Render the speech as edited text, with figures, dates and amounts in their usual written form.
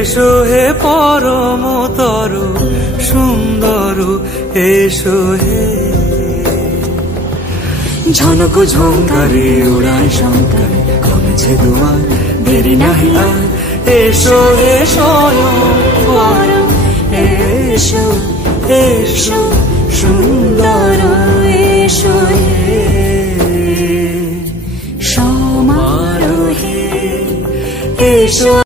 এসো হে পরমতর সুন্দর, এসো হে। ঝনক ঝঙ্কারে উড়ায় শঙ্কার, কমেছে দুয়ার, দেরি নাহি আর। এসো হে স্বয়ং পরম, এসো এসো সুন্দর, এসো হে সমারোহে, এসো।